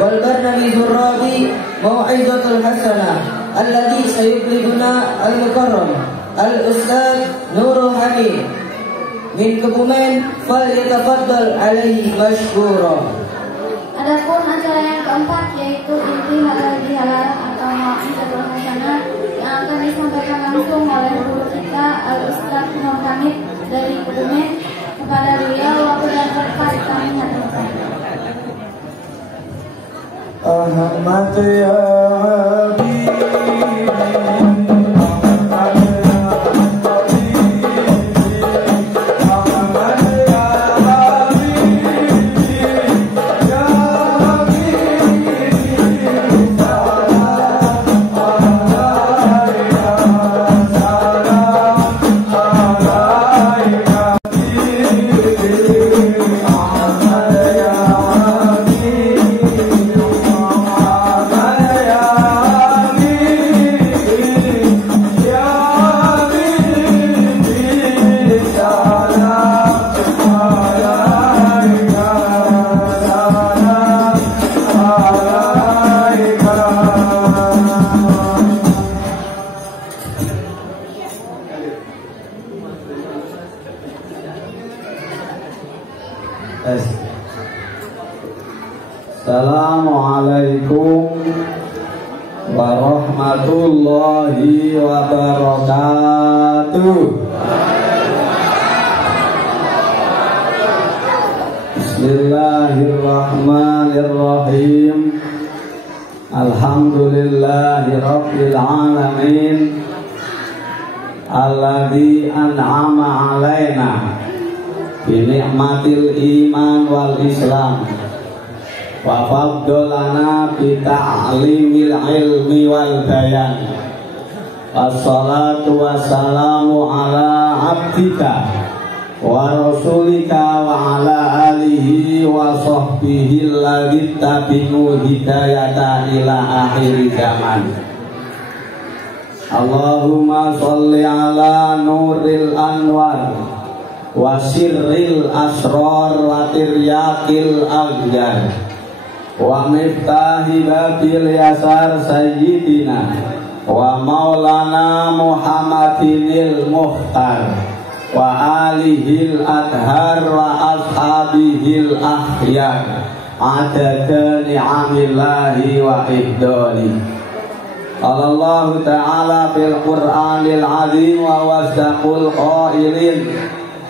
والبرنامج الرابع موعظة الحسنة الذي سيبلغنا المكرم الأستاذ نور حميد من Kebumen, falyatafaddal alaihi mashkura. Adapun acara yang keempat yaitu inti halal dihalarang atau mau'izatul hasanah yang akan disampaikan langsung oleh guru kita Al-Ustaz Nur Hamid dari Kebumen. Kepada beliau waktu dan tempat kami haturkan. Ahmad ya Assalamualaikum warahmatullahi wabarakatuh. Bismillahirrahmanirrahim. Alhamdulillahi rabbil alamin alladzi an'ama alaina bi ni'matil iman wal islam wa faddalana bi ta'limil ilmi wal bayan. Wassalatu wassalamu ala abdika wa rasulika wa ala alihi wa sahbihi alladzi tabi'u hidayata ila akhir zaman. Allahumma sholli ala nuril anwar wa sirril asrar wa tiryakil aghyar wa miftahi babil yasar sayyidina wa maulana Muhammadinil muhtar wa alihil adhar wa ashabihil akhyar adada ni'amillahi wa ihdali. Allah ta'ala fil Qur'anil azim wa wasdaqul qailin.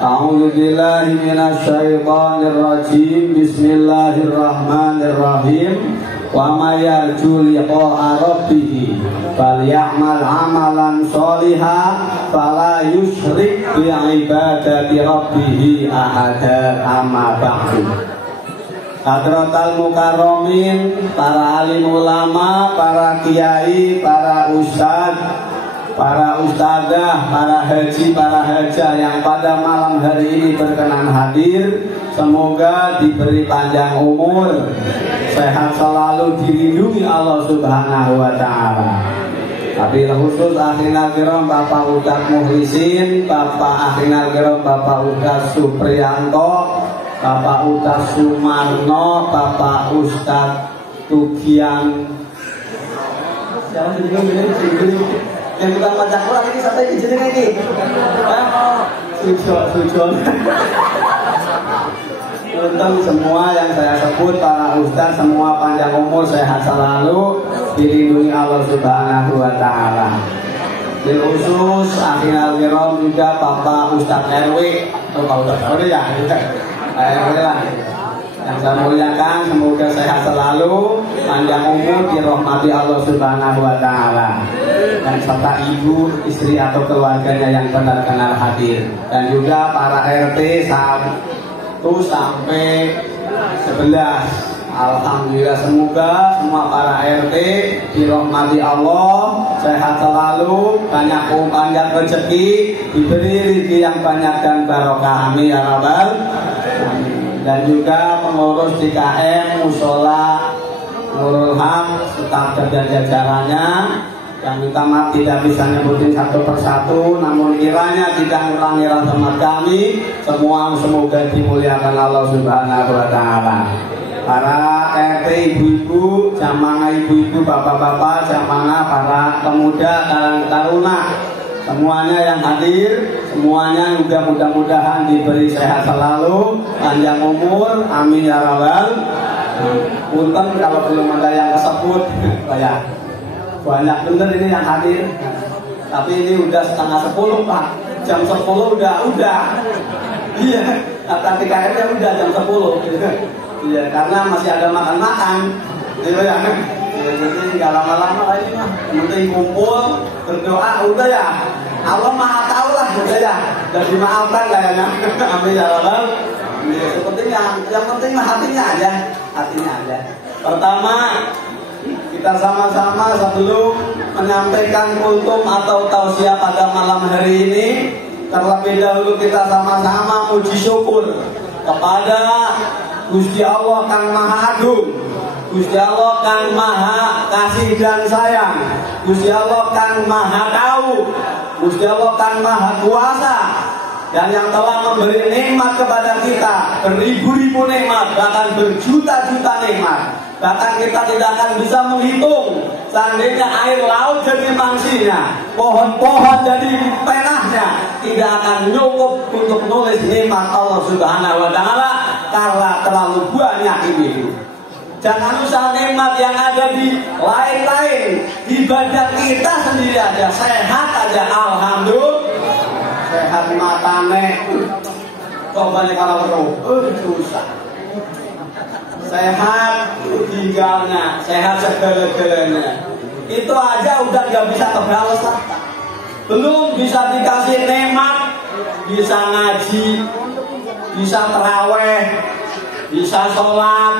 A'udzu billahi minasy syaithanir rajim. Bismillahirrahmanirrahim. Wa may yarju liqa'a rabbih falyamal 'amalan sholihan fala yusyrik bi 'ibadati rabbih ahada. Amma ba'du. Hadratal mukarramin, para alim ulama, para kiai, para ustad, para ustadzah, para haji, para hajah yang pada malam hari ini berkenan hadir, semoga diberi panjang umur, sehat selalu, dilindungi Allah Subhanahu wa ta'ala. Tapi khusus akhinal kiram Bapak Ustadz Muhlisin, Bapak akhinal kiram Bapak Ustadz Supriyanto, Bapak Ustadz Sumarno, Bapak Ustadz Tugian. Jangan yang bukan baca Quran ini sampai di sini lagi. Sujon. Untuk semua yang saya sebut para ustaz, semua panjang umur, sehat selalu, dilindungi Allah Subhanahu wa ta'ala. Bil khusus akhinal kiram juga Bapak Ustadz RW atau Pak Ustadz RW ya. Yang saya muliakan, semoga sehat selalu, panjang umur, dirahmati Allah Subhanahu wa ta'ala, dan serta ibu, istri atau keluarganya yang benar-benar hadir, dan juga para RT 1 sampai 11. Alhamdulillah, semoga semua para RT dirahmati Allah, sehat selalu, banyak rezeki, diberi rezeki yang banyak dan barokah, amin ya rabbal alamin. Dan juga pengurus DKM Musola Nurul Haq, staf kerja jajarannya, yang minta maaf tidak bisa nyebutin satu persatu, namun kiranya tidak mengurangi rahmat kami semua, semoga dimuliakan Allah Subhanahu wa ta'ala. Para RT, ibu-ibu, Jamanga ibu-ibu, bapak-bapak, jamanga para pemuda, karang taruna, semuanya yang hadir, semuanya juga mudah-mudahan diberi sehat selalu, panjang umur, amin ya rabbal. Punten kalau belum ada yang kesebut, ya banyak bener ini yang hadir. Tapi ini udah setengah 10 Pak, jam 10 udah. Iya, kata TKR-nya udah jam 10. Iya, karena masih ada makan-makan. Gitu ya. Jadi nggak lama-lama lagi mah. Yang penting kumpul, berdoa, udah ya. Allah maha tahu lah, udah ya. Dan dimaafkan kayaknya. Amin ya rabbal. Yang penting mah hatinya aja. Pertama, kita sama-sama sebelum menyampaikan kultum atau tausiah pada malam hari ini, terlebih dahulu kita sama-sama puji syukur kepada Gusti Allah Kang Maha Agung, Gusti Allah Kang Maha Kasih dan Sayang, Gusti Allah Kang Maha Tahu, Gusti Allah Kang Maha Kuasa, dan yang telah memberi nikmat kepada kita beribu-ribu nikmat, bahkan berjuta-juta nikmat. Bahkan kita tidak akan bisa menghitung. Seandainya air laut jadi mangsinya, pohon-pohon jadi penahnya, tidak akan cukup untuk nulis nikmat Allah Subhanahu wa Ta'ala karena terlalu banyak ini. Jangan usah nikmat yang ada di lain-lain, di badan kita sendiri aja sehat aja, alhamdulillah. Sehat matane, coba nih kalau susah. Sehat ginjalnya, sehat segala-galanya. Itu aja udah nggak bisa kebalas lah. Belum bisa dikasih nikmat, bisa ngaji, bisa terawih, bisa sholat,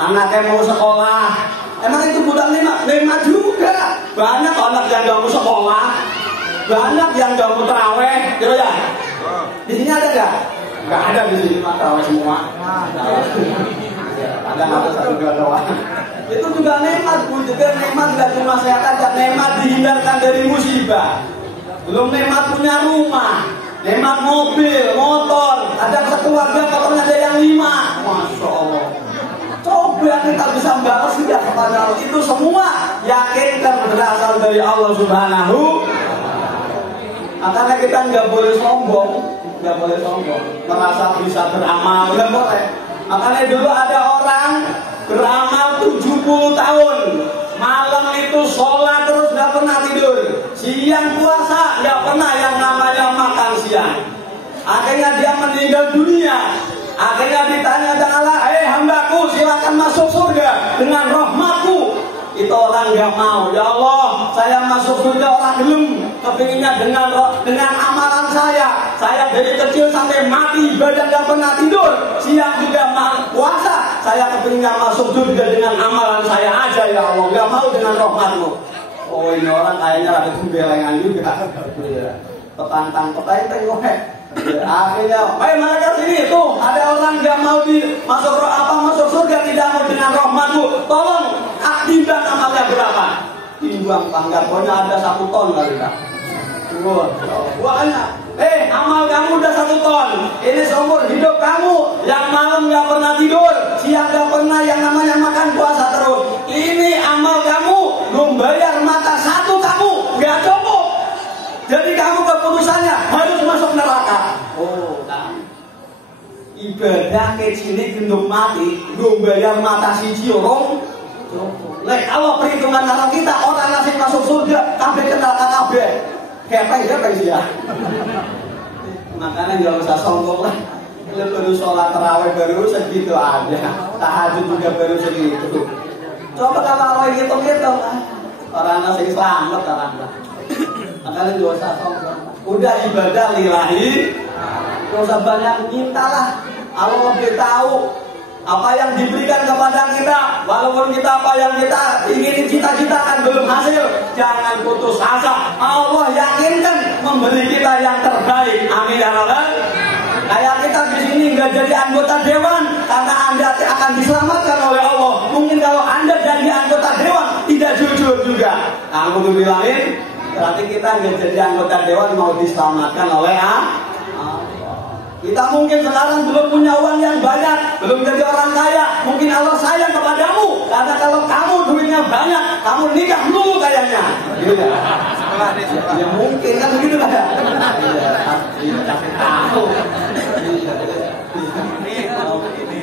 anaknya mau sekolah. Emang itu bukan nikmat juga. Banyak anak yang nggak mau sekolah, banyak yang nggak mau terawih, gitu ya. Di sini ada nggak? Nggak ada di sini mah terawih semua. Ada satu dua doang. Itu juga nikmat, Bu. Juga nikmat gak cuma sehat aja, nikmat dihindarkan dari musibah. Belum nikmat punya rumah, nikmat mobil, motor, ada sekeluarga pokoknya ada yang 5. Masya Allah. Coba kita bisa membalas ya kepada Allah. Itu semua yakinkan berasal dari Allah Subhanahu. Makanya kita nggak boleh sombong, merasa bisa beramal, nggak boleh. Makanya dulu ada orang beramal 70 tahun, malam itu sholat terus nggak pernah tidur, siang puasa nggak pernah yang namanya makan siang. Akhirnya dia meninggal dunia. Akhirnya ditanya Allah, hambaku silakan masuk surga dengan rahmatku. Itu orang nggak mau. Ya Allah, saya masuk surga orang belum. Kepinginnya dengan amalan saya. Saya dari kecil sampai mati ibadah nggak pernah tidur. Siang juga puasa. Saya kepinginnya masuk surga dengan amalan saya aja ya Allah. Nggak mau dengan rahmatmu. Oh ini orang kayaknya ada pembelengan juga. Petantang tengok. Akhirnya, mereka sini tuh ada orang nggak mau masuk surga tidak mau dengan rahmatmu. Tolong timbang amalnya berapa? Timbang pangkat, pokoknya ada 1 ton kali tak? Banyak. Amal kamu udah 1 ton. Ini seumur hidup kamu yang malam nggak pernah tidur, siang nggak pernah yang namanya makan puasa terus. Ini amal kamu membayar mata 1 kamu nggak cukup. Jadi kamu keputusannya harus masuk neraka. Ibadah ke sini gendong mati, membayar mata siji orang. Lek kalau perhitungan kalau kita orang nasib masuk surga, kabeh ke neraka kabeh. Kepeng sih ya. Makanya nggak usah sombong lah. Baru sholat tarawih baru segitu aja, tahajud juga baru segitu. Coba kalau hitung-hitung, orang nasib selamat orang. Makanya nggak usah sombong. Udah ibadah lillahi, nggak usah banyak minta lah. Allah lebih tahu apa yang diberikan kepada kita, walaupun kita apa yang kita ingin cita-citakan belum hasil, jangan putus asa. Allah yakinkan memberi kita yang terbaik. Amin ya rabbal. Kayak kita di sini nggak jadi anggota dewan karena Anda akan diselamatkan oleh Allah. Mungkin kalau Anda jadi anggota dewan tidak jujur juga. Kamu bilangin, berarti kita nggak jadi anggota dewan mau diselamatkan oleh Allah. Kita mungkin sekarang belum punya uang yang banyak, belum jadi orang kaya. Mungkin Allah sayang kepadamu, karena kalau kamu duitnya kamu nikah dulu kayaknya. Gitu ya. Ya mungkin kan begitu lah. Kasih tahu.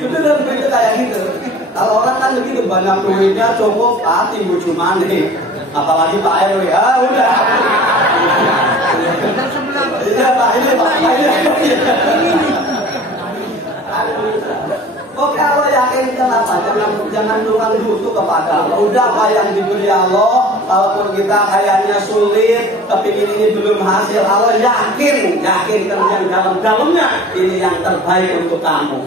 Bener begitu kayak gitu. Kalau orang kan begitu banyak duitnya cukup hati bucu mandi. Apalagi Pak RW ya udah. Iya Pak ini Pak ini. Oke, kalau yakin kenapa? Jangan luang butuh kepada Allah. Udah apa yang diberi Allah, walaupun kita kayaknya sulit, tapi ini belum hasil. Allah yakin kerja dalam-dalamnya ini yang terbaik untuk kamu.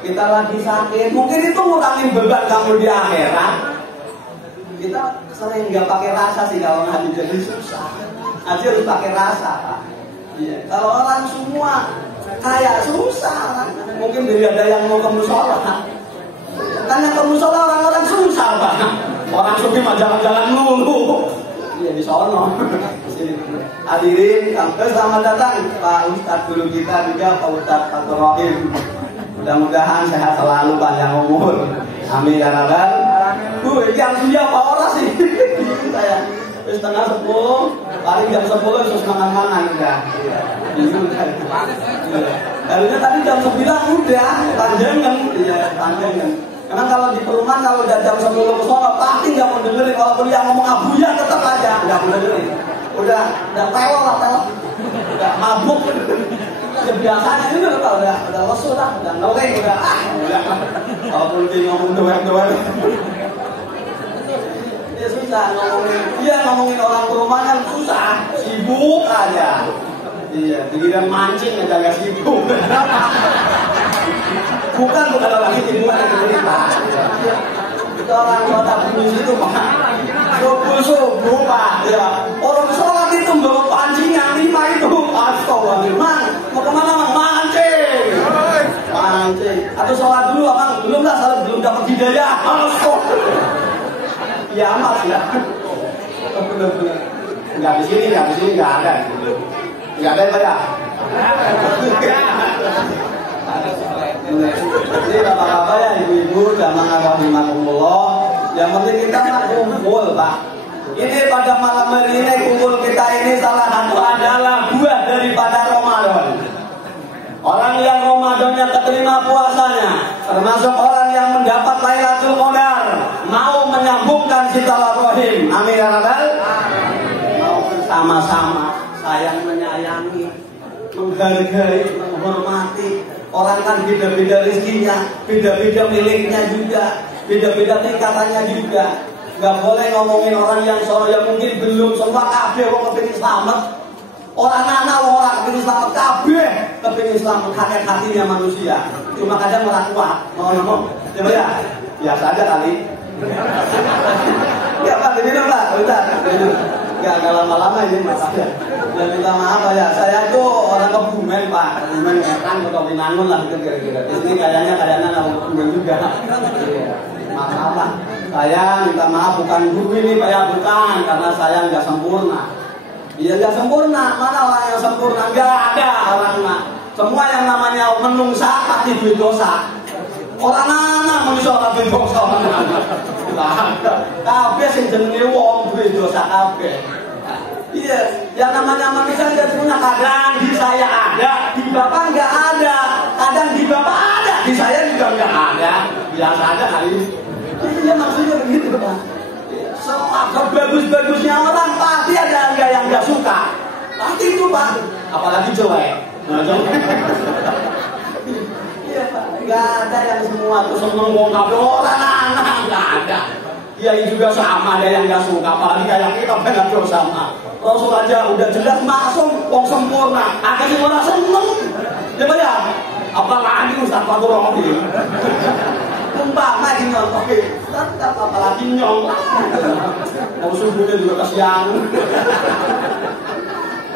Kita lagi sakit, mungkin itu ngurangin beban kamu di akhirat. Kita sering nggak pakai rasa sih kalau ngaji jadi susah. Ngaji harus pakai rasa, Pak. Iya. Kalau orang semua kayak susah, mungkin ada yang mau ke musola. Karena ke musola orang-orang susah, Pak. Orang suki mah jalan-jalan mulu. Iya di sono. Hadirin, selamat datang Pak Ustadz guru kita juga, Pak Ustadz Fatur Rahim. Mudah-mudahan sehat selalu, panjang umur. Amin ya rabbal. Yang sudah Pak Ora sih. Saya setengah 10, paling jam 10 terus mangan-mangan udah. Harusnya tadi jam 9 udah panjangan, iya panjangan. Karena kalau di perumahan kalau udah jam 10 ke sono pasti nggak mau dengerin, walaupun dia ngomong abuya tetap aja nggak mau dengerin. Udah pelor lah pelor, udah mabuk. Ya biasanya itu kalau udah lesu lah, udah ngeleng udah. Walaupun dia ngomong doer. Ya susah ngomongin orang perumahan kan susah, sibuk aja. Iya, giliran mancing aja gak sibuk. Bukan lagi tiduran yang cerita. Itu orang kota Kudus itu Pak. Subuh Pak. Ya, orang sholat itu bawa pancingan 5 itu. Astagfirullah. Mau kemana Bang? Mancing. Atau sholat dulu Bang? Belum lah, sholat belum dapat hidayah. Astagfirullah. Ya amat ya. Benar-benar. Enggak di sini enggak ada. Enggak ada ya. Jadi bapak-bapak ya, ibu-ibu, jamaah rahimakumullah. Yang penting kita mah kumpul, Pak. Ini pada malam hari ini kumpul kita ini salah satu adalah buah daripada Ramadan. Orang yang Ramadannya keterima puasanya, termasuk orang yang mendapat Lailatul Qadar, mau menyambungkan silaturahim. Amin ya rabbal. Mau bersama-sama sayang menyayangi, menghargai, menghormati. Orang kan beda-beda rezekinya, beda-beda miliknya juga, beda-beda tingkatannya juga. Gak boleh ngomongin orang yang solo yang mungkin belum semua kabeh wong kepengin selamat. Orang anak orang kepengin selamat kabeh, kepengin selamat hati-hatinya manusia. Cuma kadang ora kuat. Ngomong. Coba ya. Biasa aja kali. Ya Pak, ini Pak, bentar. Gak lama-lama ini Mas. Ya minta maaf ya. Saya itu orang Kebumen Pak. Kebumen kan atau Binangun lah kira-kira. Di sini kayaknya orang Kebumen juga. Masalah. Saya minta maaf bukan guru ini Pak ya, bukan karena saya nggak sempurna. Iya nggak sempurna, mana orang yang sempurna? Nggak ada orang mah. Semua yang namanya menungsa pasti duit dosa. Orang anak manusia orang duit dosa. Kabeh sing jenenge wong duit dosa kabeh. Iya, yang namanya manusia nggak punya. Kadang di saya ada, di bapak nggak ada. Kadang di bapak ada, di saya juga nggak ada. Biasa aja kali. Iya maksudnya begitu Pak. Sebagus-bagusnya orang pasti ada yang nggak suka. Pasti itu Pak. Apalagi jelek. Iya Pak. Nggak ada yang semua tuh seneng wong kabeh orang anak nggak ada. Kiai juga sama ada yang nggak suka. Apalagi kayak kita banyak sama. Rasul aja udah jelas masuk wong sempurna. Akhirnya orang seneng. Coba ya. Apalagi Ustaz Fatur Rahim. Umpama di nyong, oke, tetap apalagi nyong. Mau subuhnya juga kesiangan.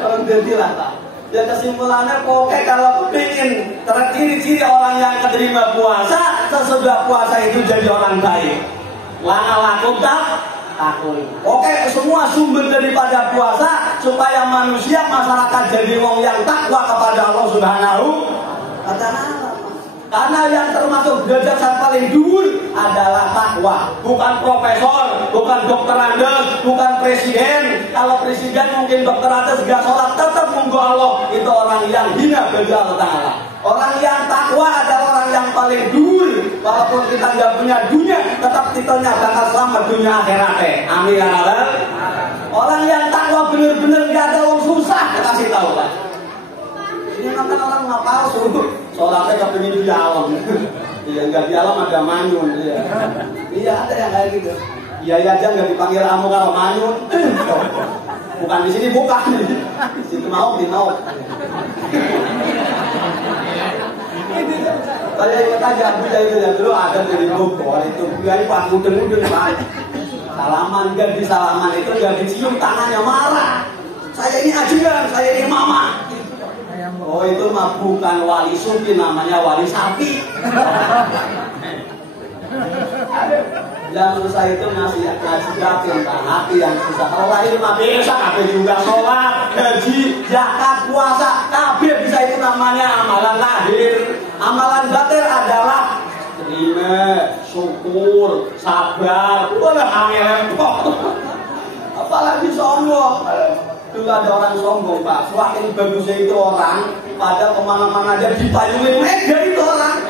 Orang jadilah Pak. Ya kesimpulannya pokoknya kalau kepingin ciri-ciri orang yang keterima puasa, sesudah puasa itu jadi orang baik. Lana laku takun. Oke, semua sumber daripada puasa supaya manusia masyarakat jadi wong yang takwa kepada Allah Subhanahu wa Ta'ala. Karena yang termasuk derajat paling dhuwur adalah takwa, bukan profesor, bukan dokter Anda, bukan presiden. Kalau presiden mungkin dokter Anda gak sholat, tetap munggu Allah. Itu orang yang hina bagi Allah Ta'ala. Orang yang takwa adalah orang yang paling dur. Walaupun kita nggak punya dunia, tetap titelnya bakal selamat dunia akhirat. Amin ya Allah. Orang yang takwa bener-bener nggak ada orang susah, kita kasih tahu lah. Ini makan orang nggak palsu. Sholatnya kepingin di alam. Iya nggak di alam ada manyun. Iya ada yang kayak gitu. Iya aja nggak dipanggil amu kalau manyun. Bukan di sini, bukan di situ mau di mau. Saya ingat aja Buya itu ya dulu ada di Bogor itu Buya ini pas mudeng-mudeng Pak. Salaman gak disalaman itu gak dicium tangannya marah. Saya ini ajudan, saya ini mama. Oh itu mah bukan wali sufi, namanya wali sapi. Yang susah itu masih ngaji yakin Pak, hati yang susah. Kalau lahir mah bisa, kabeh juga sholat, gaji, zakat, puasa, kabeh bisa itu namanya amalan lahir. Amalan batin adalah terima, syukur, sabar. Udah angel kok. Apalagi sombong. Dulu ada orang sombong Pak, semakin bagusnya itu orang, pada kemana-mana aja dipayungin meja itu orang.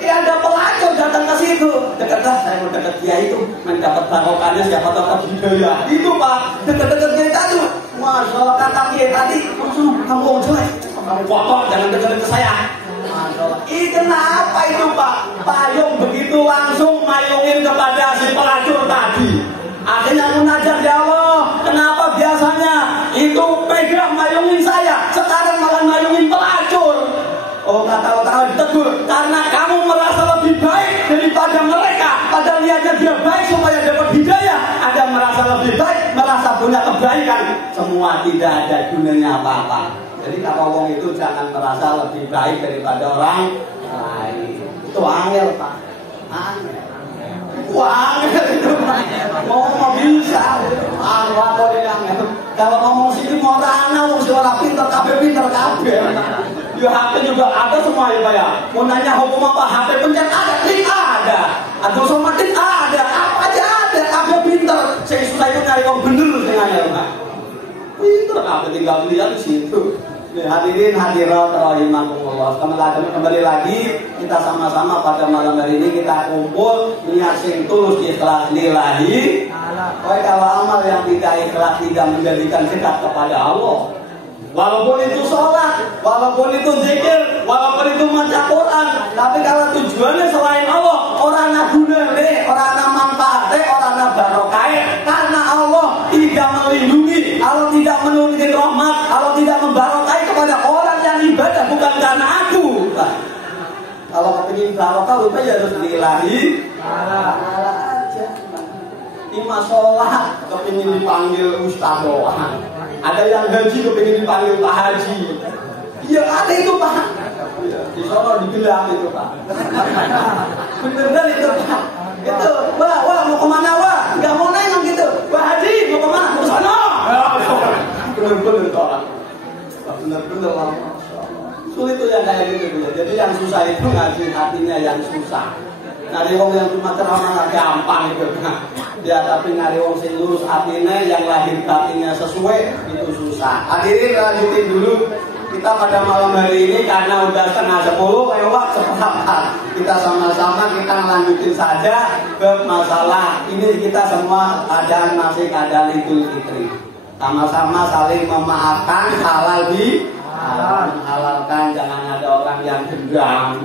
Ada pelacur datang ke situ. Dekat-dekat saya mau dekat dia itu mendapat barokahnya siapa dapat hidayah. Itu Pak, dekat-dekat kita tuh. Masya Allah kata dia tadi, kamu jelek, kamu kotor, jangan dekat-dekat saya. Masya Allah. Kenapa itu Pak? Payung begitu langsung mayungin kepada si pelacur tadi. Akhirnya munajat ya Allah. Kenapa biasanya itu pegang mayungin saya, sekarang malah mayungin pelacur? Oh kata-kata ditegur, karena kamu merasa lebih baik daripada mereka. Padahal niatnya dia baik supaya dapat hidayah. Ada merasa lebih baik, merasa punya kebaikan. Semua tidak ada gunanya apa-apa. Jadi kalau orang itu jangan merasa lebih baik daripada orang lain. Itu angel Pak. Angel. Wah angel itu ngomong bisa. Apa dia angel? Kalau ngomong sini mau rana, mau suara pinter kabeh. Di HP juga ada semua ya Pak ya. Mau nanya hukum apa? HP pencet ada, klik ada. Atau somatin ada, apa aja ada. Kabeh pinter. Saya susah itu nyari yang bener dengannya Pak. Pinter kabeh tinggal lihat di situ. Hadirin hadirat rahimakumullah. Kembali lagi kita sama-sama pada malam hari ini kita kumpul niat sing tulus ikhlas lillahi. Kalau amal yang tidak ikhlas tidak menjadikan dekat kepada Allah. Walaupun itu sholat, walaupun itu zikir, walaupun itu baca Quran, tapi kalau tujuannya selain Allah, orang nak guna orang nak manfaat orang nak barokah, karena Allah tidak melindungi, Allah tidak menurunkan rahmat, Allah tidak membarokai kepada orang yang ibadah bukan karena aku. Kalau kepingin barokah, lupa ya harus lillahi aja. Imam sholat kepingin dipanggil ustaz doang. Ada yang haji kepingin dipanggil Pak Haji. Iya ada itu Pak. Di sana dibilang itu Pak. Bener-bener itu Pak. Itu, wah mau kemana wah? Gak mau nengok gitu. Pak Haji mau kemana? Mau sana. Bener-bener orang. Bener-bener lah. Sulit itu yang kayak gitu. Jadi yang susah itu ngaji hatinya yang susah. Nyari wong yang cuma ceramah gampang gitu. Ya tapi nyari wong sing lurus hatinya yang lahir batinnya sesuai itu susah. Hadirin lanjutin dulu. Kita pada malam hari ini karena udah 9:30 lewat seperempat. Kita sama-sama kita lanjutin saja ke masalah ini. Kita semua masih keadaan Idul Fitri. Sama-sama saling memaafkan, halal halalkan, jangan ada orang yang dendam.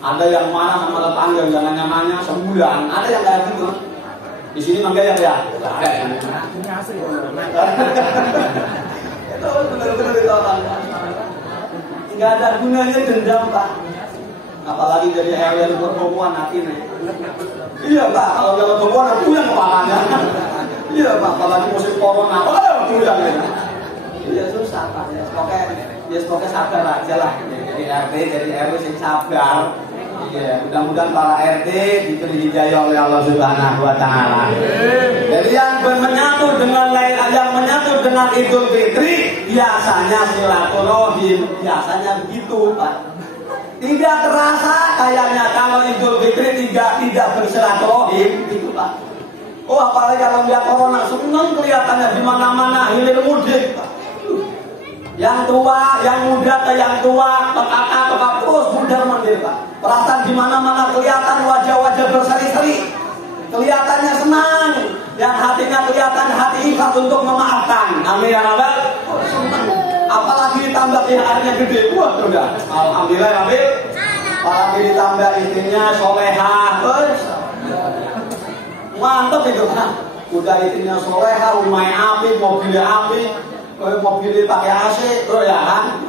Ada yang marah sama tetangga, jangan nanya sebulan. Ada yang kayak gitu. Di sini mangga ya? Ada yang ini asli. Itu benar-benar itu orang. Nggak ada gunanya dendam Pak. Apalagi jadi RW berhubungan hati nih. Iya Pak, kalau jalan berhubungan punya kepalanya. Iya Pak, apalagi musim corona, punya ya. Iya susah Pak. Pokoknya sabar aja lah. Jadi RW sing sabar. Iya, mudah-mudahan para RT diberi hidayah oleh Allah Subhanahu wa taala. Jadi yang menyatu dengan Idul Fitri biasanya silaturahim, biasanya begitu, Pak. Tidak terasa kayaknya kalau Idul Fitri tidak bersilaturahim gitu, Pak. Oh, apalagi kalau lihat corona seneng kelihatannya di mana-mana hilir mudik. Yang tua, yang muda ke yang tua, ke kakak, ke kakak, terus mudah mandir Pak. Perasaan di mana-mana kelihatan wajah-wajah berseri-seri, kelihatannya senang, dan hatinya kelihatan hati ikhlas untuk memaafkan. Amin ya Rabbal. Apalagi ditambah THR-nya gede, wah udah. Alhamdulillah Rabbil. Apalagi ditambah istrinya solehah, mantap itu kan. Udah istrinya solehah, rumahnya api, mobilnya api. Mobilnya pakai AC, bro ya kan?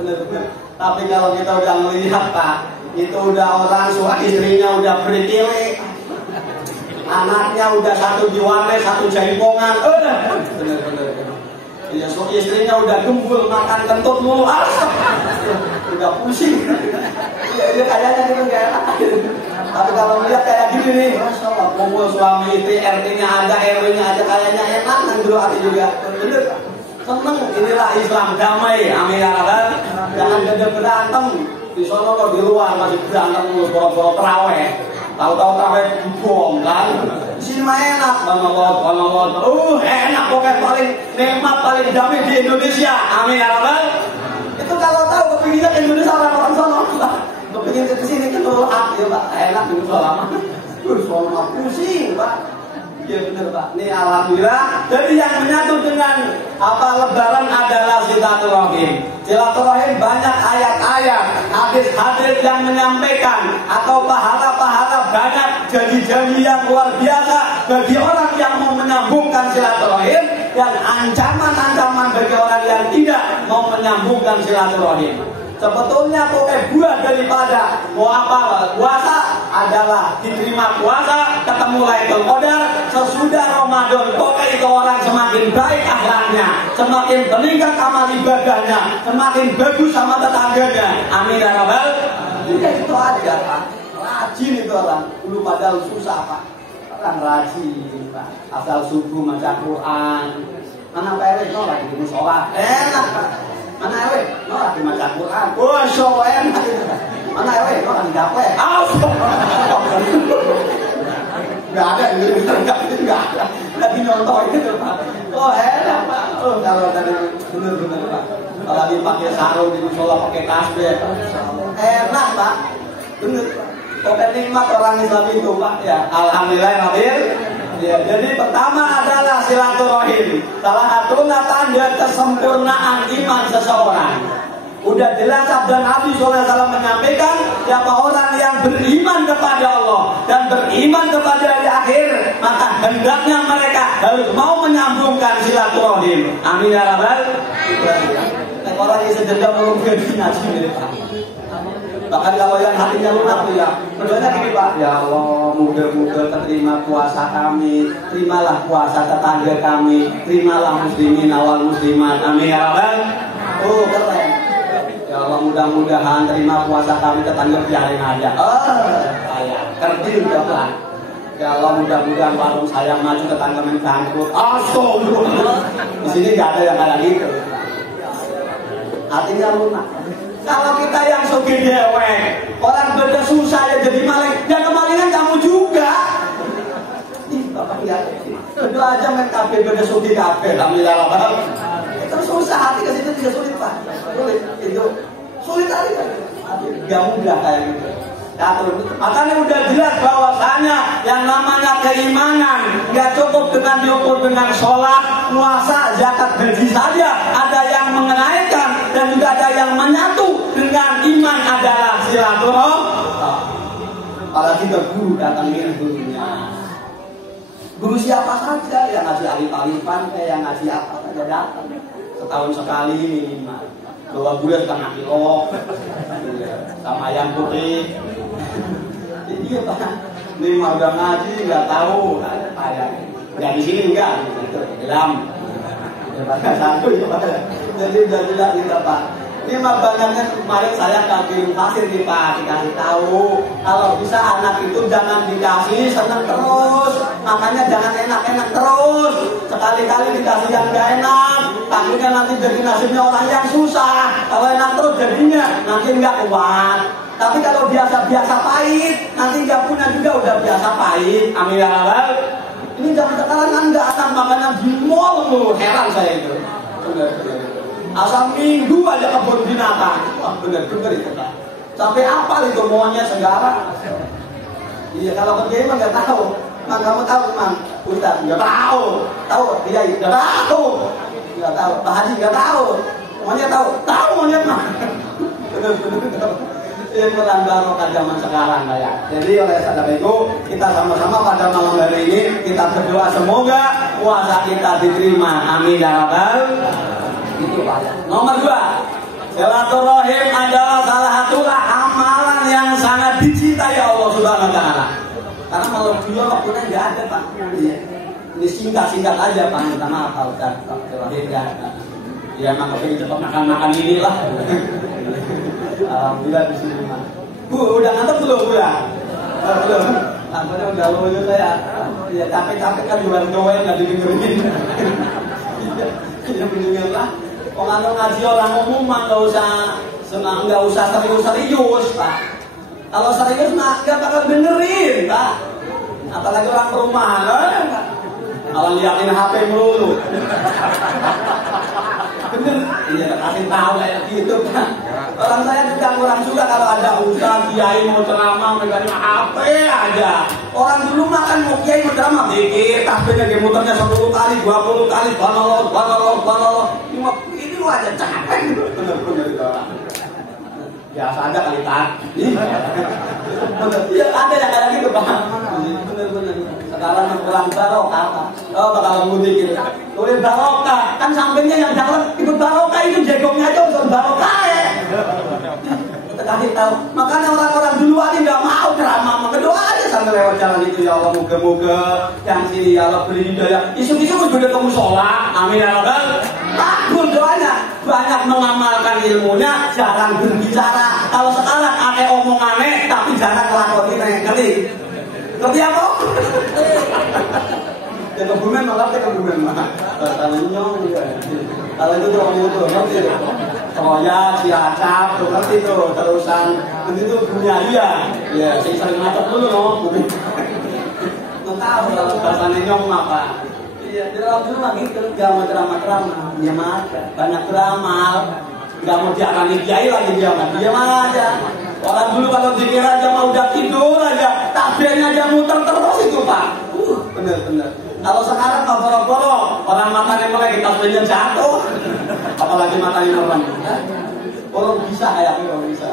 Bener-bener. Tapi kalau kita udah melihat Pak, itu udah orang suami istrinya udah berkili, anaknya udah satu jiwane, satu jaipongan, bener-bener. Ya, istrinya udah gembul, makan kentut mulu, udah pusing. Iya kayaknya itu nggak enak. Tapi kalau melihat kayak gini nih, Masya Allah, kumpul suami istri, RT-nya ada, RW-nya ada, kayaknya enak, dan dulu hati juga. Bener, seneng. Inilah Islam damai, amin ya Rabbal. Jangan gede berantem. Di sono kok di luar masih berantem mulu, boro-boro terawih. Tahu-tahu terawih bom kan? Di sini mah enak, banget. Enak pokoknya paling nikmat, paling damai di Indonesia, amin ya Rabbal. Itu kalau tahu kepinginnya ke Indonesia orang-orang sono. Kepingin ke sini kan hati ya Pak, enak dulu lama. Soalnya pusing Pak. Iya benar Pak. Ini alhamdulillah. Jadi yang menyatu dengan Lebaran adalah silaturahim. Silaturahim banyak ayat-ayat, hadis-hadis yang menyampaikan atau pahala-pahala banyak, janji-janji yang luar biasa bagi orang yang mau menyambungkan silaturahim dan ancaman-ancaman bagi orang yang tidak mau menyambungkan silaturahim. Sebetulnya pokoknya buah daripada puasa adalah diterima puasa, ketemu Lailatul Qadar sesudah Ramadan. Pokoknya itu orang semakin baik akhlaknya, semakin meningkat amal ibadahnya, semakin bagus sama tetangganya. Amin ya Rabbal. Ya itu aja Pak. Rajin itu orang. Dulu padahal susah Pak. Orang rajin Pak. Asal subuh baca Quran. Mana Pak Ewe lagi di musola. Enak Pak. Mana Ewe? Lagi baca Quran. Wah, so enak. Mana Ewe? Lagi gawe. Nggak ada ini, nggak ada. Lagi nonton itu Pak. Oh enak Pak. Oh kalau tadi bener-bener Pak. Kalau lagi pakai sarung di musola pakai tasbih, enak Pak. Bener. Pokoknya nikmat orang Islam itu Pak. Ya alhamdulillah Rabbil. Ya, jadi pertama adalah silaturahim. Salah satu tanda kesempurnaan iman seseorang. Udah jelas sabda Nabi SAW menyampaikan, siapa orang yang beriman kepada Allah dan beriman kepada hari akhir, maka hendaknya mereka harus mau menyambungkan silaturahim. Amin ya Rabbal. Orang yang sedendam belum gaji ngaji Pak. Bahkan kalau yang hatinya lunak tuh ya, berdoanya gini Pak, ya Allah, mudah-mudahan terima puasa kami, terimalah puasa tetangga kami, terimalah muslimin awal muslimat. Amin ya Rabbal. Oh keren. Ya Allah, mudah-mudahan terima puasa kami, tetangga biarin aja. Saya kerdil udah Pak. Ya Allah, mudah-mudahan warung saya maju, tetangga main bangkrut. Astagfirullah. Di sini nggak ada yang kayak gitu. Hatinya lunak. Kalau kita yang sugih dewek, orang beda susah ya jadi maling, ya kemalingan kamu juga. Ih, Bapak lihat, itu aja main kafe beda sugih kafe, alhamdulillah Bapak. Itu susah, hati ke situ tidak sulit Pak. Sulit, itu sulit aja. Gak mudah kayak gitu. Makanya udah jelas bahwasanya yang namanya keimanan gak cukup dengan diukur dengan sholat, puasa, zakat, haji saja. Ada yang mengenaikan dan juga ada yang menyatu dengan iman adalah silaturahim. Apalagi kita guru datangin gurunya. Guru siapa saja yang ngaji alif-alifan, kayak yang ngaji apa saja datang. Setahun sekali minimal. 2 bulan setengah kilo sama ayam putih. Iya Pak, ini mah udah ngaji nggak tahu ayam. Udah di sini enggak, itu dalam. Satu ya Pak. Jadi udah jelas kita Pak. Ini mah banyaknya kemarin saya kirim pasir nih Pak, dikasih tahu kalau bisa anak itu jangan dikasih senang terus, makanya jangan enak-enak terus. Sekali-kali dikasih yang gak enak, takutnya nanti jadi nasibnya orang yang susah. Kalau enak terus jadinya nanti nggak kuat. Tapi kalau biasa-biasa pahit, nanti nggak punya juga udah biasa pahit. Said, amin ya rabbal. Ini zaman sekarang kan nggak akan makanan di mall loh, heran saya itu. Bener. Asal minggu aja kebun binatang, wah bener itu Pak. Sampai apa itu maunya segala. Iya kalau pergi emang nggak tahu. Mang kamu tahu Mang? Ustaz nggak tahu. Tahu Kiai nggak tahu. Nggak tahu. Pak Haji nggak tahu. Maunya tahu. Tahu maunya Mang. Bener. Ini barokah zaman sekarang ya. Jadi oleh sebab itu kita sama-sama pada malam hari ini kita berdoa semoga puasa kita diterima. Amin ya rabbal. Itu Pak. Nomor 2, silaturahim adalah salah satu amalan yang sangat dicintai Allah Subhanahu wa taala. Karena kalau dulu waktunya nggak ada Pak. Ini singkat aja Pak. Minta maaf Pak Ustaz. Ya memang kepingin cepat makan inilah. Alhamdulillah di sini Pak. Bu, udah ngantuk belum Bu ya? Belum. Tampaknya udah lulus saya. Ya capek-capek kan jualan doain nggak didengerin. Ya mendengar lah. Kalau ngaji orang umum mah nggak usah serius Pak. Kalau serius mah nggak bakal dengerin Pak. Apalagi orang perumahan. Kalau liatin HP melulu. Bener, iya kasih tahu kayak gitu Pak. Orang saya juga kurang suka kalau ada ustaz kiai mau ceramah megang HP aja. Orang dulu makan mau kiai mau ceramah dikit, tasbihnya dia muternya 10 kali, 20 kali, banallah. Ini aja capek. Bener itu orang. Biasa aja kali tak. Iya ada yang kayak gitu Pak. Bener. Sekarang kurang barokah Pak. Oh bakal mudik gitu. Tulis barokah. Kan sampingnya yang dalam ikut barokah itu jegongnya aja udah barokah ya. Kita kasih tahu. Makanya orang-orang duluan ini nggak mau ceramah. Berdoa aja sambil lewat jalan itu ya Allah moga-moga yang sini ya Allah beri hidayah. Isu-isu udah kamu sholat. Amin ya rabbal. Takut doanya. Banyak mengamalkan ilmunya, jarang berbicara. Kalau sekarang ada omongannya tapi jarang ngelakuin yang kali. Ngerti apa? Ya kebumen malah kebumen mah. Kalau itu tuh itu ngerti tuh. Proyek, Cilacap, tuh ngerti tuh. Terusan itu punya dia. Ya, sering macet dulu loh. Tahu bahasanya nyong apa? Iya, di dalam dulu lagi kerja mau ceramah. Dia mah banyak beramal. Gak mau diarani kiai lagi dia mah aja. Orang dulu kalau dikira aja mau udah tidur aja, takbirnya aja muter terus itu Pak. Bener. Kalau sekarang Pak boro-boro, orang matanya melek, takbirnya jatuh. Apalagi matanya orang. Orang bisa kayak orang bisa.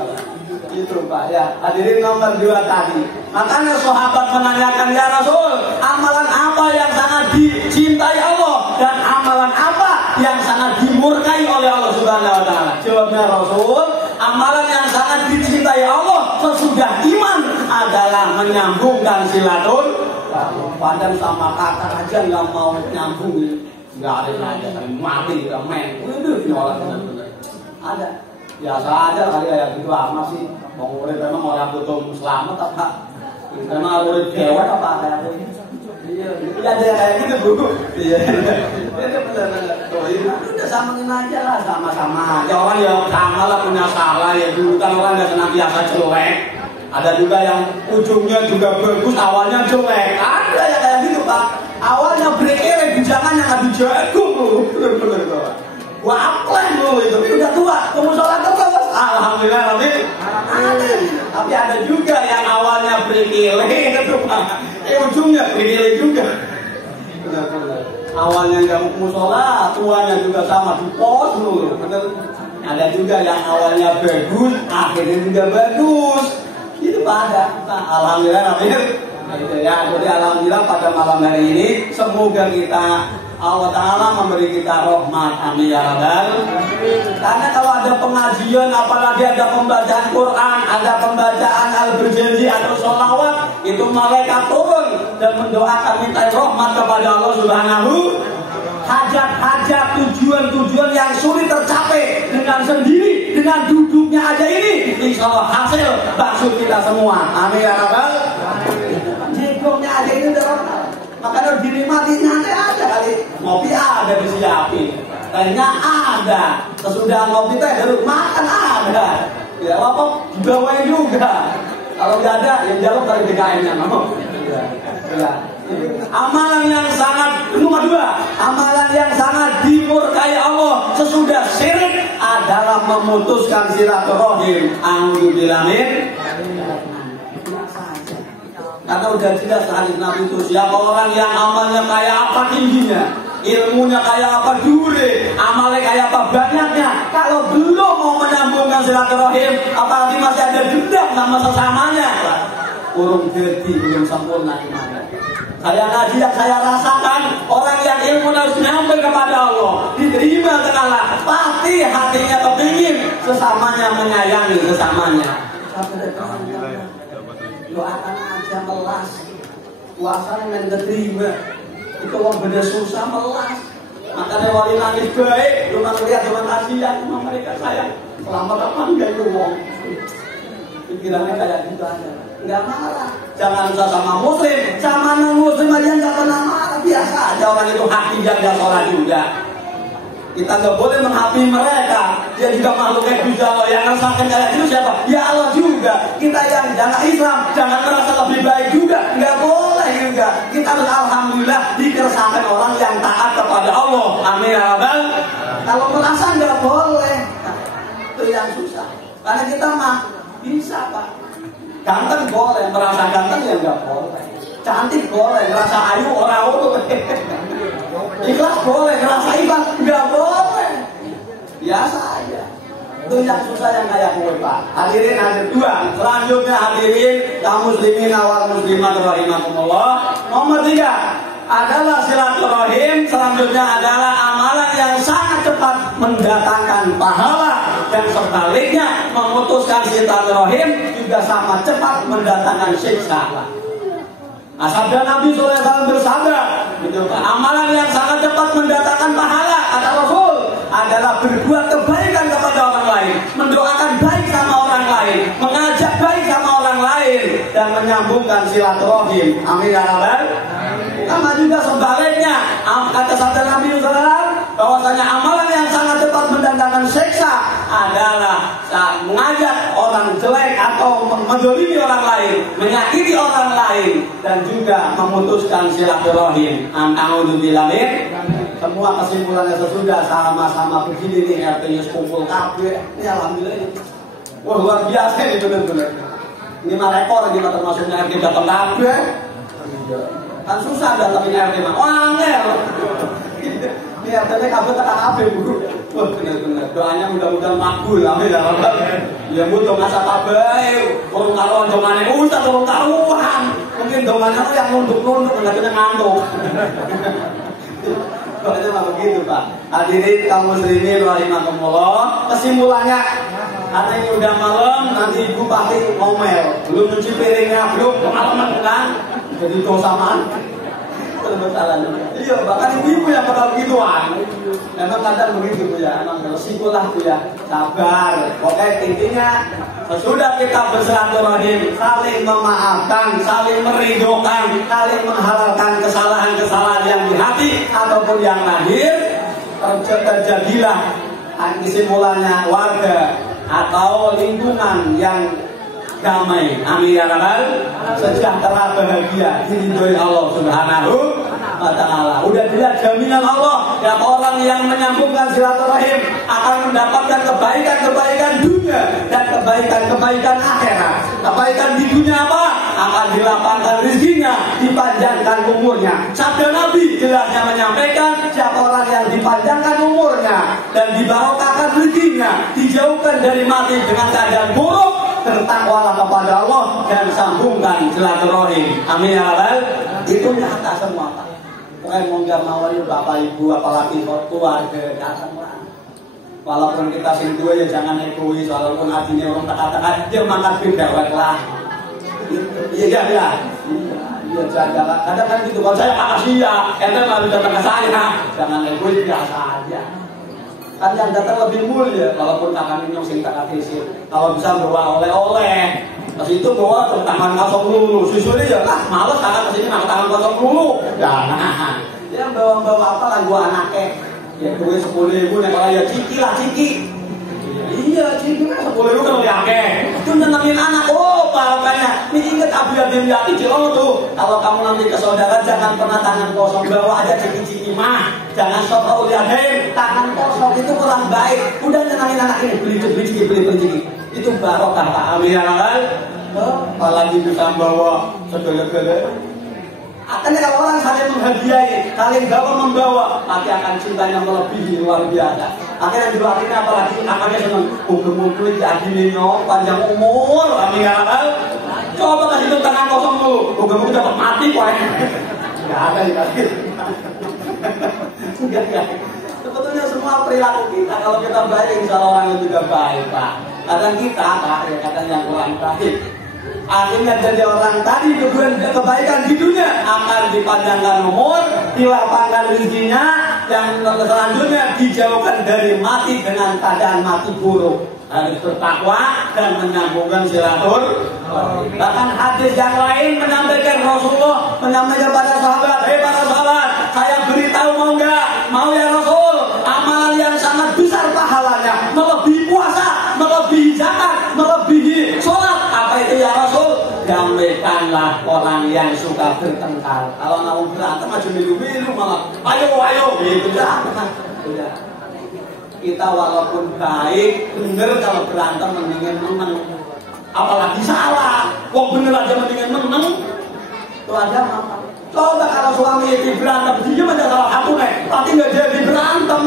Itu Pak ya. Hadirin nomor 2 tadi. Makanya sahabat menanyakan ya Rasul, amalan apa yang sangat dicintai Allah dan amalan apa yang sangat dimurkai oleh Allah Subhanahu wa taala? Jawabnya Rasul, amalan yang sangat dicintai Allah sesudah iman adalah menyambungkan silaturahim. Padahal sama kata aja nggak mau nyambung, nggak ada aja, mati kita main. Ini orang benar-benar ada. Biasa aja kali kayak gitu amat sih. Mau urip memang orang butuh selamat apa? Memang urip dewek apa kayak gitu? Iya, ada kayak gitu Bu. Iya. Itu benar-benar. Udah samain aja lah, sama-sama. Ya orang yang sama lah punya salah ya dulu kan orang nggak senantiasa jelek. Ada juga yang ujungnya juga bagus, awalnya jelek. Ada yang kayak gitu Pak. Awalnya berkere, bijangan yang adu jagung loh. Bener-bener tuh. Gua apply loh itu, tapi udah tua. Kamu sholat terus. Alhamdulillah tapi ada juga yang awalnya berkele gitu Pak. Ujungnya berkele juga. Bener-bener. Awalnya nggak mau sholat, tuanya juga sama di pos loh. Bener. Ada juga yang awalnya bagus, akhirnya juga bagus. Itu pada. Alhamdulillah amin. Gitu ya. Jadi alhamdulillah pada malam hari ini semoga kita Allah Ta'ala memberi kita rahmat. Amin ya rabbal. Karena kalau ada pengajian, apalagi ada pembacaan Quran, ada pembacaan al-berjanji atau sholawat, itu malaikat turun dan mendoakan minta rahmat kepada Allah Subhanahu. Hajat-hajat, tujuan-tujuan yang sulit tercapai dengan sendiri, dengan duduknya aja ini, insya Allah hasil bakso kita semua. Amin ya rabbal. Jegongnya aja ini udah rahmat. Makanya dinikmati nanti ada kali. Ngopi ada disiapin, tehnya ada. Sesudah ngopi teh dulu makan ada. Ya apa dibawain juga. Kalau nggak ada ya jawab dari DKM-nya. Amalan yang sangat nomor 2, amalan yang sangat dimurkai Allah sesudah syirik adalah memutuskan silaturahim. A'udzubillahi min. Karena udah jelas hadis Nabi itu, siapa orang yang amalnya kayak apa tingginya, ilmunya kayak apa dure, amalnya kayak apa banyaknya, kalau belum mau menyambungkan silaturahim, apalagi masih ada dendam sama sesamanya, urung jadi, belum sempurna imannya. Saya ngaji yang saya rasakan, orang yang ilmu harus nyampe kepada Allah, diterima kenalah, pasti hatinya kepingin sesamanya menyayangi sesamanya. Doakan aja melas, puasanya yang diterima, itu orang beda susah melas. Makanya wali nangis baik, cuma lihat cuma kasihan sama mereka sayang. Selamat apa enggak itu wong? Pikirannya kayak gitu aja. Enggak marah. Jangan sama muslim, sama non muslim aja enggak pernah marah. Biasa aja orang itu hati jaga sholat juga. Kita nggak boleh menghakimi mereka. Dia juga makhluk Allah. Yang ngerasakan kayak itu siapa? Ya Allah juga. Kita yang jangan Islam, jangan merasa lebih baik juga. Nggak boleh juga. Kita harus alhamdulillah dikersahkan orang yang taat kepada Allah. Amin ya rabbal. Kalau merasa nggak boleh, nah, itu yang susah. Karena kita mah bisa Pak. Ganteng boleh, merasa ganteng ya nggak boleh. Cantik boleh, merasa ayu orang-orang. Ikhlas boleh, ngerasa ikhlas nggak boleh. Biasa aja. Itu yang susah yang kayak gue Pak. Hadirin hadir 2. Selanjutnya hadirin kaum muslimin wal muslimat rahimakumullah. Nomor 3 adalah silaturahim. Selanjutnya adalah amalan yang sangat cepat mendatangkan pahala, dan sebaliknya memutuskan silaturahim juga sama cepat mendatangkan siksa. Nah, sabda Nabi SAW bersabda, gitu, amalan yang sangat cepat mendatangkan pahala kata Rasul adalah berbuat kebaikan kepada orang lain, mendoakan baik sama orang lain, mengajak baik sama orang lain, dan menyambungkan silaturahim. Amin ya rabbal. Sama juga sebaliknya, kata sabda Nabi SAW, bahwasanya amalan yang sangat cepat mendatangkan siksa adalah mengajak orang jelek atau menzalimi orang lain, menyakiti orang lain, dan juga memutuskan silaturahim. A'udzubillahi min. Semua kesimpulannya sesudah sama-sama begini nih, RT-nya kumpul kabeh. Ini alhamdulillah ini. Wah, luar biasa ini benar-benar. Ini mah rekor kita termasuknya RT datang kabeh. Kan susah datangin RT mah. Angel. Ini RT-nya kabeh tekan kabeh, Bu. Wah, benar-benar. Doanya mudah-mudahan makbul. Amin ya rabbal. Ya butuh masa kabeh. Urung karo dongane ustaz urung karuan. Mungkin dongane yang nunduk-nunduk enggak kena ngantuk. Soalnya mah begitu Pak. Hadirin kaum muslimin rahimakumullah. Kesimpulannya, karena ini udah malam, nanti ibu pasti ngomel. Belum cuci piringnya, belum kemalaman kan? Jadi dosaman. Iya, bahkan ibu-ibu yang bakal begituan. Memang kadang begitu Bu ya, emang resiko lah Bu ya. Sabar. Oke, intinya sesudah kita bersilaturahim, saling memaafkan, saling merindukan, saling menghalalkan kesalahan-kesalahan yang di hati ataupun yang lahir, terjadilah kesimpulannya warga atau lingkungan yang damai. Amin ya rabbal. Sejahtera, bahagia, diridhoi Allah Subhanahu wa ta'ala. Udah jelas jaminan Allah, yang orang yang menyambungkan silaturahim akan mendapatkan kebaikan-kebaikan dunia dan kebaikan-kebaikan akhirat. Kebaikan di dunia apa? Akan dilapangkan rezekinya, dipanjangkan umurnya. Sabda Nabi jelasnya menyampaikan, siapa orang yang dipanjangkan umurnya dan dibarokahkan rezekinya, dijauhkan dari mati dengan keadaan buruk, bertakwalah kepada Allah dan sambungkan silaturahim. Amin ya rabbal. Itu nyata semua Pak. Pokoknya mau nggak mau ini bapak ibu apalagi keluarga datanglah. Walaupun kita sing dua ya jangan egois. Walaupun artinya orang katakan dia makan beda lah. Iya ya. Iya jaga. Kadang kan gitu. Kalau saya makasih ya, ente malu datang ke saya. Jangan egois, biasa aja. Kan yang datang lebih mulia. Walaupun tangan ini yang sing tak kasih. Kalau bisa bawa oleh-oleh. Pas itu bawa tangan kosong dulu. Susulnya ya lah, males tangan kesini makan tangan kosong dulu. Jangan. Dia bawa-bawa apa lah gua anaknya. Ya duit 10.000 nih kalau ya ciki lah ciki. Iya, jadi kan boleh lu kan yakin. Itu nenangin anak. Oh, makanya ini ingat Abu Yatim Yati tuh. Kalau kamu nanti ke saudara jangan pernah tangan kosong, bawa aja ciki-ciki mah. Jangan sok Abu Yatim, tangan kosong itu kurang baik. Udah nenangin anak ini, beli ciki. Itu barokah Pak. Amin ya kan? Apalagi bisa bawa segala-gala. Akhirnya kalau orang saling menghadiahi, saling membawa, pasti akan cintanya melebihi luar biasa. Akhirnya juga akhirnya apalagi akhirnya senang kumpul-kumpul diadili nyok panjang umur, amin ya kan? Coba kasih itu tangan kosong dulu, kumpul-kumpul dapat mati kok. Nggak ada ya. Sebetulnya semua perilaku kita kalau kita baik, insya Allah orang juga baik Pak. Kadang kita Pak, ya kadang yang kurang baik. Akhirnya jadi orang tadi kebaikan di dunia akan dipanjangkan umur, dilapangkan rezekinya, yang selanjutnya dijauhkan dari mati dengan keadaan mati buruk. Harus bertakwa dan menyambungkan silaturahmi. Bahkan hadis yang lain menyampaikan Rasulullah menyampaikan pada sahabat, para sahabat, saya beritahu mau enggak? Mau ya Rasul? Amalan yang sangat besar pahalanya, melebihi puasa, melebihi zakat, melebihi sholat. Apa itu ya Rasul? Damaikanlah orang yang suka bertengkar. Kalau mau berantem aja milu-milu malah ayo gitu jangan. Kita walaupun baik bener kalau berantem mendingan menang. Apalagi salah, kok bener aja mendingan menang. Itu aja apa? Coba kalau suami itu berantem, dia aja salah satu tapi nggak jadi berantem.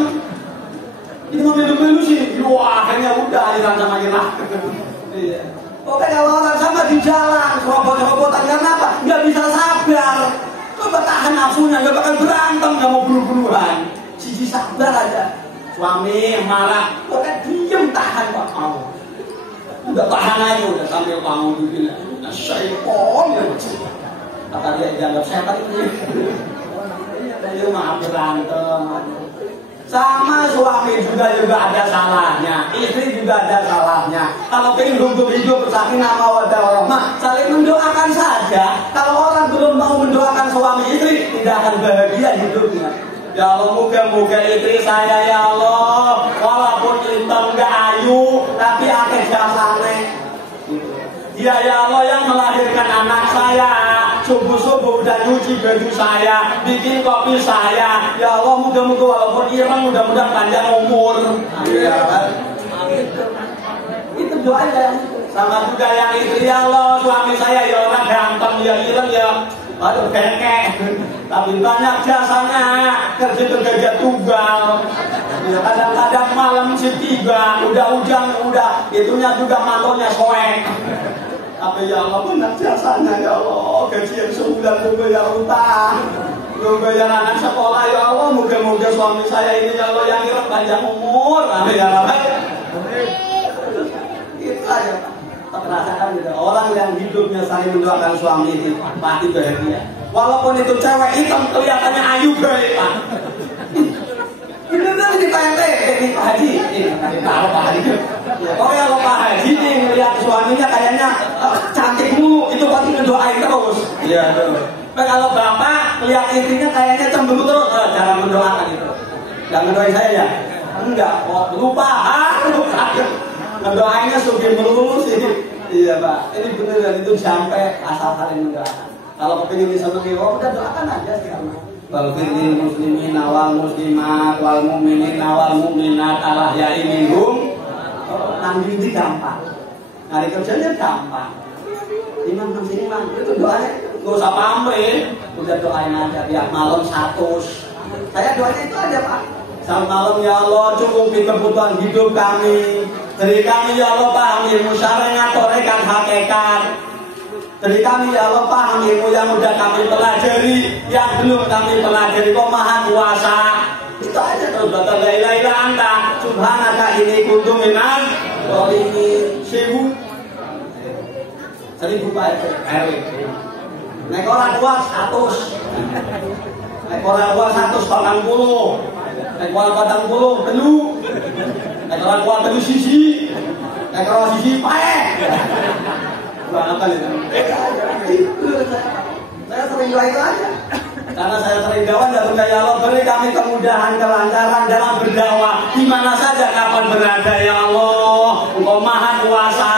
Ini mau milu-milu sih, wah akhirnya udah aliran sama kita. Iya. Oke kalau orang sama di jalan, serobot-serobotan karena apa? Nggak bisa sabar. Coba tahan nafsunya, nggak bakal berantem, nggak mau buru-buruan. Siji sabar aja. Suami marah, oke diem tahan kok mau. Udah tahan aja, udah sambil kamu dibilang, syaitan ya. Kata dia dianggap setan ini. Dia maaf berantem. Sama suami juga ada salahnya, istri juga ada salahnya. Kalau pengen hidup bersakinah mawaddah warahmah, saling mendoakan saja. Kalau orang belum mau mendoakan suami istri, tidak akan bahagia hidupnya. Ya Allah, moga-moga istri saya ya Allah, walaupun intan gak ayu, tapi akeh jasane. Dia ya Allah yang melahirkan anak saya, subuh-subuh udah nyuci baju saya, bikin kopi saya. Ya Allah, moga-moga walaupun ireng mudah-mudahan panjang umur. Iya kan? Itu doa yang sama juga yang istri ya Allah, suami saya ya orang ganteng ya ireng ya. Aduh bengkek, tapi banyak jasanya, kerja tunggal. Ya, kadang-kadang malam si tiga, udah hujan, udah itunya juga mantornya soek. Tapi ya Allah benar jasanya ya Allah, gajian sebulan gue bayar utang, gue bayar anak sekolah ya Allah, moga-moga suami saya ini ya Allah yang ireng panjang umur. Amin ya Allah. Itu aja Pak. Merasakan gitu. Orang yang hidupnya saling mendoakan suami itu pasti bahagia. Walaupun itu cewek hitam kelihatannya ayu baik Pak. Bener-bener ini Pak RT, ini Pak Haji, ini tahu Pak Haji. Ya, kalau Pak Haji nih melihat suaminya kayaknya cantik mulu, itu pasti mendoain terus. Iya tuh. Tapi kalau Bapak melihat istrinya kayaknya cemburu terus, jangan mendoakan itu. Jangan mendoain saya ya. Enggak, lupa. Mendoainnya sugih melulu sih. Iya Pak, ini beneran itu sampai asal saling mendoakan. Kalau kepingin disenangi, udah doakan aja sih kamu. Wal firlil muslimin wal muslimat wal mu'minin wal mu'minat Allah ya'i minhum. Nanti ini gampang. Hari kerjanya gampang. Imam sini Imam, itu doanya gak usah pamrih. Udah doain aja biar malam 100. Saya doanya itu aja Pak. Saat malam ya Allah cukupi kebutuhan hidup kami. Dari kami ya Allah paham ilmu syar'i torekan hakikat. Dari kami ya Allah paham ilmu yang udah kami pelajari, yang belum kami pelajari kok maha kuasa. Itu aja terus batal la ilaha illa anta subhanaka inni kuntu minaz zalimin. 1000 Pak RW. Nek ora kuat 100. Nek ora kuat 180. Nek ora 40 telu. Nek ora kuat telu siji. Nek ora siji pae. Apa itu? Saya sering doa itu aja. Karena saya sering doa dan ya Allah beri kami kemudahan, kelancaran dalam berdakwah di mana saja kapan berada ya Allah. Engkau maha kuasa.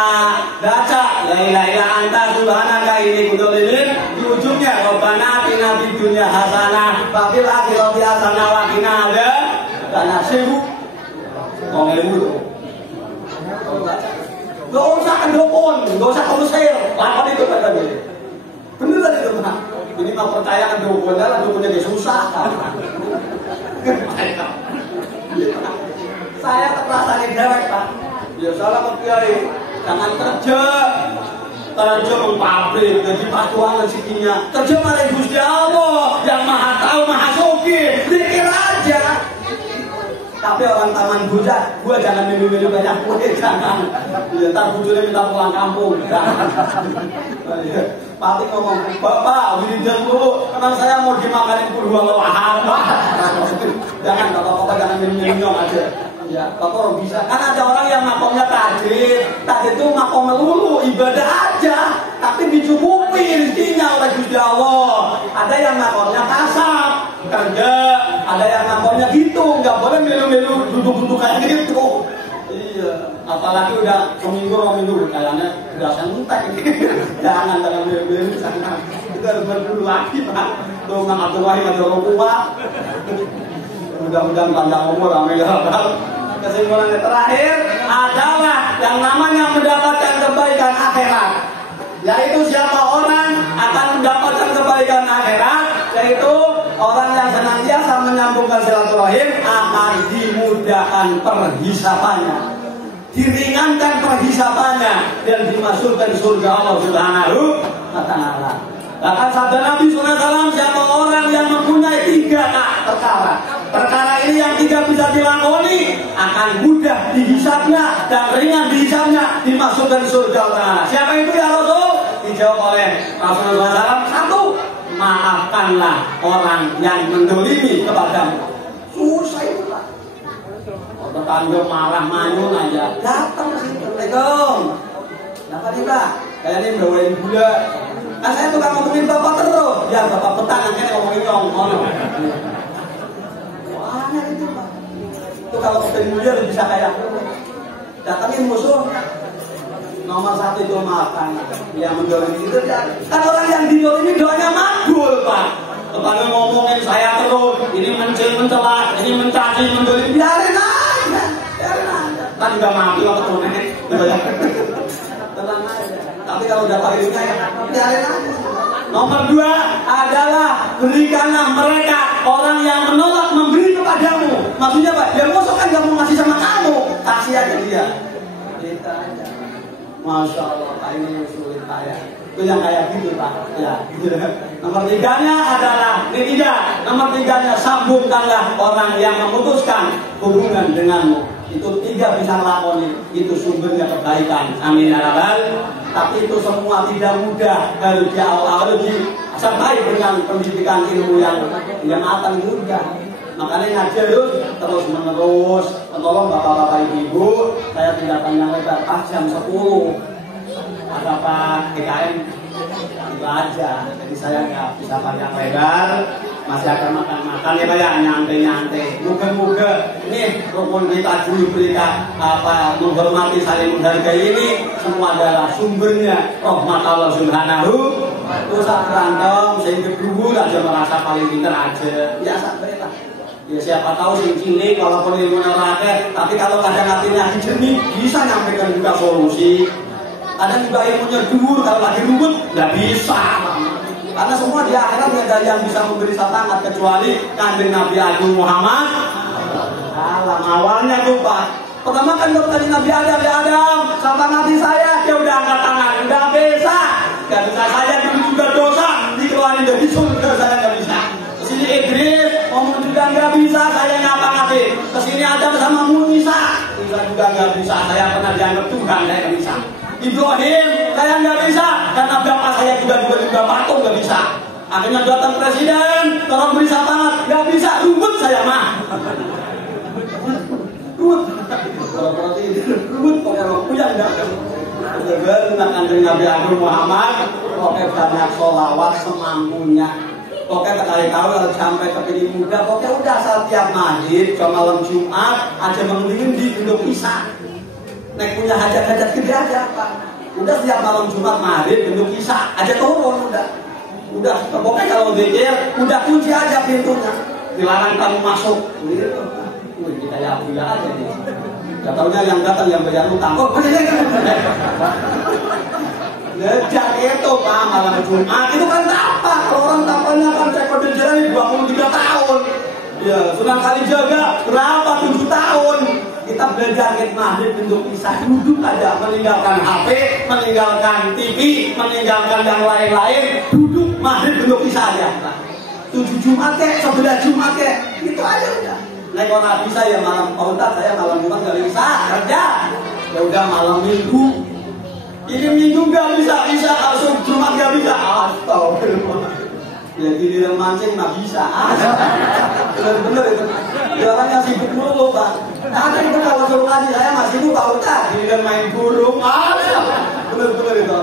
Baca la ilaha illa anta subhanaka inni kuntu minadz di ujungnya Rabbana atina fid dunya hasanah wa fil akhirati hasanah wa qina adzabannar. Gak usah kendokon, gak usah konser, lakon itu kata dia. Beneran itu Pak. Ini mah percaya kendokon, lah dukunnya dia susah. Saya terasa dewek Pak. Ya salah Pak Kiai, jangan kerja mempabrik, jadi pacuan rezekinya. Kerja malah Gusti Allah yang maha tahu, maha sugih. Pikir aja. Tapi orang taman bujak, gua jangan minum-minum banyak kue, jangan. Ya, ntar bujurnya minta pulang kampung. Pati ngomong, Bapak, wiridan dulu. Karena saya mau dimakanin kedua lawahan. Jangan, Bapak-bapak jangan minum-minum aja. Ya, Bapak bisa. Kan ada orang yang makomnya tajir. Tajir itu makom melulu, ibadah aja. Tapi dicukupi rezekinya oleh Gusti Allah. Ada yang makomnya kasar, kerja. Ada yang makomnya gitu, nggak boleh melu-melu duduk-duduk kayak gitu. Iya, apalagi udah seminggu kayaknya udah santai. Jangan melu-melu sana. Kita harus berdulu lagi Pak. Tuh Mang Abdul Wahid ada orang tua. Mudah-mudahan panjang umur, amin ya rabbal. Kesimpulan yang terakhir adalah yang namanya mendapatkan kebaikan akhirat. Yaitu siapa orang akan mendapatkan kebaikan akhirat, yaitu orang yang senantiasa menyambungkan silaturahim akan dimudahkan perhisabannya, diringankan perhisabannya, dan dimasukkan surga Allah Subhanahu wa Ta'ala. Bahkan sabda Nabi SAW, siapa orang yang mempunyai 3 perkara ini yang 3 bisa dilakoni, akan mudah dihisabnya dan ringan dihisabnya, dimasukkan surga Allah. Siapa itu ya Rasul? Dijawab oleh Rasulullah SAW, 1. Maafkanlah orang yang mendolimi kepadamu. Susah itu Pak. Tetangga marah manyun aja, datang ke sini. Assalamualaikum. Kenapa nih Pak? Kayaknya bawain gula. Kan saya tukang ngomongin Bapak terus. Ya Bapak petang kan ngomongin ngomong. Wah, itu Pak. Itu kalau ketemu dia bisa kayak datangin musuh. Nomor 1 itu maafkan. Yang mendolimi itu kan orang yang didolimi doanya makbul Pak. Tetangga ngomongin saya terus, ini mencela, ini mencaci, mendolimi, biarin aja. Kan juga mati waktu itu nih. Tenang aja. Tapi kalau udah pakai ya biarin aja. Nomor 2 adalah berikanlah mereka orang yang menolak memberi kepadamu. Maksudnya Pak, yang musuh kan gak mau ngasih sama kamu, kasih aja dia. Kita aja. Masya Allah, Pak, ini sulit Pak ya. Itu yang kayak gitu Pak. Ya. Nomor 3-nya adalah Nomor 3-nya sambungkanlah orang yang memutuskan hubungan denganmu. Itu 3 bisa melakoni. Itu sumbernya kebaikan. Amin ya rabbal. Tapi itu semua tidak mudah. Harus diawal, disertai dengan pendidikan ilmu yang akan mudah. Makanya ngajar terus menerus. Tolong bapak-bapak ibu, saya tidak panjang lebar. Pas jam 10 ada Pak DKM itu aja. Jadi saya nggak bisa panjang lebar. Masih akan makan-makan ya Pak ya, nyantai-nyantai. Moga-moga nih rukun kita dulu berita menghormati saling menghargai ini semua adalah sumbernya rahmat Allah Subhanahu. Usah berantem, sehingga dulu aja merasa paling pintar aja. Biasa berita. Ya siapa tahu sing cilik walaupun ilmunya rakyat, tapi kalau kadang hatinya jernih bisa nyampaikan juga solusi. Kadang juga ilmunya dhuwur, kalau lagi ribut nggak bisa. Karena semua di akhirat nggak ada yang bisa memberi syafaat kecuali Kanjeng Nabi Agung Muhammad. Alam awalnya tuh Pak. Pertama kan tadi Nabi Adam, sama Nabi saya dia udah angkat tangan, nggak bisa. Nggak bisa, saya dulu juga dosa dikeluarin dari surga, saya nggak bisa. Kesini Idris ngomong juga nggak bisa, saya ngapa-ngapain. Kesini Adam sama Musa juga nggak bisa, saya pernah dianggap Tuhan, saya nggak bisa. Ibrahim saya nggak bisa, karena bapak saya juga patung nggak bisa. Akhirnya datang presiden, tolong beri syafaat, nggak bisa, ribut saya mah. Ribut pokoknya puyang nggak. Baru Kanjeng Nabi Agung Muhammad, pokoknya banyak sholawat semampunya. Pokoknya tahu kalau sampai kepilih muda, pokoknya udah setiap maghrib, ke malam Jumat, aja mengirim di gendong Isa. Nek punya hajat-hajat gede aja Pak. Udah setiap malam Jumat maghrib bentuk Isya aja turun udah pokoknya kalau zikir udah kunci aja pintunya, dilarang kamu masuk gitu. Kita ya punya aja nih. Gak taunya yang datang yang bayar utang kok ngejak itu Pak malam Jumat itu kan apa? Kalau orang tampaknya kan cek kode jalan 23 tahun. Ya, Sunan Kalijaga berapa 7 tahun. Kita belajar maghrib bentuk Isya, duduk aja, meninggalkan HP, meninggalkan TV, meninggalkan yang lain-lain, duduk maghrib bentuk Isya aja. 7 Jumat kek, 11 Jumat kek, itu aja udah. Nah kalau nggak bisa ya malam Ustaz, saya malam Jumat nggak bisa kerja. Ya udah malam Minggu. Ini Minggu nggak bisa, langsung Jumat nggak bisa. Astagfirullah. Ya giliran mancing nggak bisa. Bener-bener itu. Ya orangnya sibuk mulu Pak. Nanti itu kalau suruh ngaji saya masih sibuk Pak Ustaz. Giliran main burung. Bener-bener itu.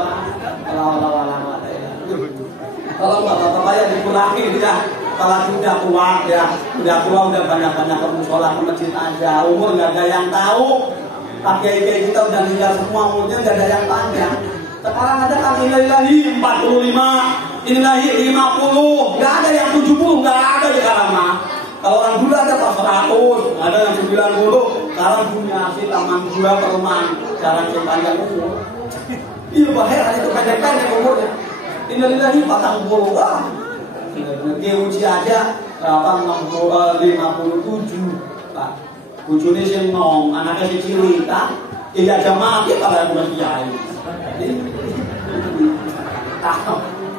Kalau bapak-bapak yang dikurangi ya. Apalagi udah tua udah banyak-banyak ke musola ke masjid aja. Umur nggak ada yang tahu. Pakai kayak kita udah meninggal semua, umurnya nggak ada yang panjang. Sekarang ada kan inilahi 45, inilahi 50, nggak ada yang 70, nggak ada sekarang mah. Kalau orang dulu ada 100, ada yang 90. Sekarang dunia sih taman dua perumahan, jarang sepanjang umur. Iya bahaya itu pendek-pendek umurnya. Inilahi 40, wah. Dia uji aja 57 Pak. Bujune sing nom, anaknya si cilik kan. Dia aja mati kalau udah kiai.